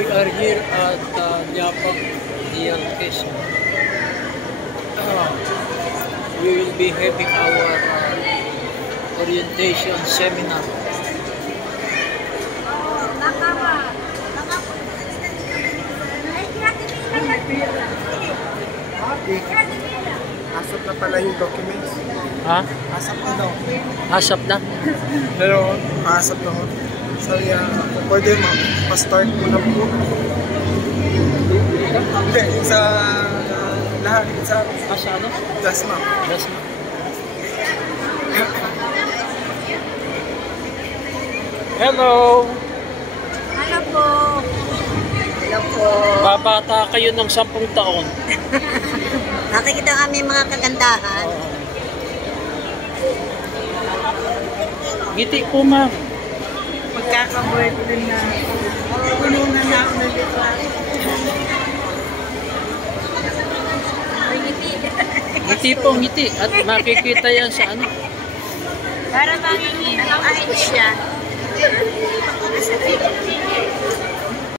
We are here at Yapag Dial Quezon. We will be having our orientation seminar. Asap na pala yung documents. Ha? Asap na daw. Asap na? Pero, asap na ho. Sorry, pwede ma-start mo na po. Hindi, sa lahat. Sa Ano? Dasma. Dasma. Hello! Hello po. Hello po. Babata kayo ng 10 taon. Nakikita kami mga kagandahan. Ngiti po, ma'am. Magkakabuhay na. Puno na ako ng litwa. Ngiti po, ngiti. At makikita yan sa ano. Para mangingin ang ahit siya.